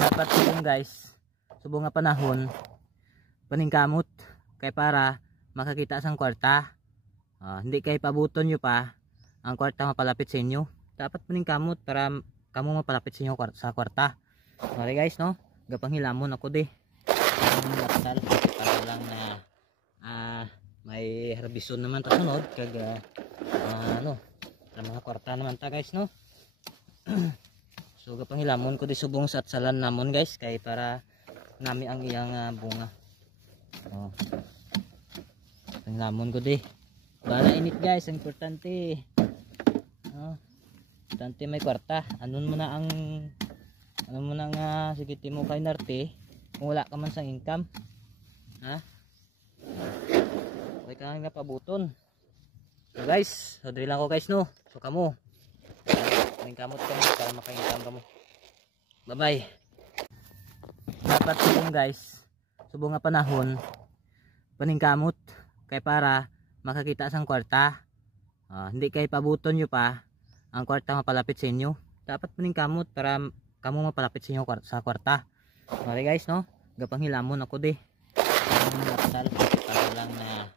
Dapat subong guys, subong nga panahon paningkamot kay para makakita sang kwarta. Hindi kay pabuton nyo pa ang kwarta mapalapit sa inyo. Dapat paningkamot para kamo mapalapit sa inyo sa kwarta. Okay guys, no? Gapang hilamon ako di para lang na may harbison naman ta sunod kag ano para mga kwarta naman ta guys, no? So gapang hilamon ko di subong sa atsalan namon guys kay para ngami ang iyang bunga. Hilamon ko di bala init guys, ang importante importante may kwarta. Ano mo na nga sige timo kay narte kung wala ka man sang income, okay ka nga pabuton. So guys, so dili lang ko guys, no? So kamo kamot ka para maka-income ka mo. Bye bye. Dapat subong guys, subong nga panahon paningkamot kay para makakita sang kwarta. Hindi kay pabuton nyo pa ang kwarta mapalapit sa inyo. Dapat paningkamot para kamo mapalapit sa inyo sa kwarta. Okay guys, no? Gapang hilamon ako di para lang na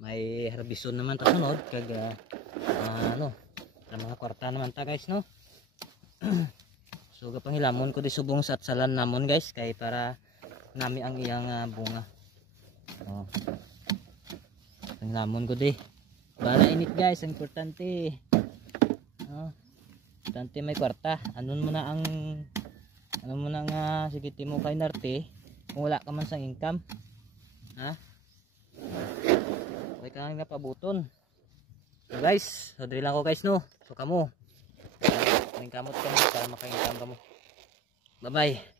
may harbison naman ta sunod kag ano para mga kwarta naman ta guys, no? So gapang hilamon ko di subong sa atsalan namon guys kay para ngami ang iyang bunga. Hilamon ko di bala init guys, ang importante importante may kwarta. Ano mo na nga sige timo kay narte kung wala ka man sang income, okay ka nga pabuton. So guys, so dili lang ko guys, no? So kamo kamot ka para maka-income ka mo. Bye bye.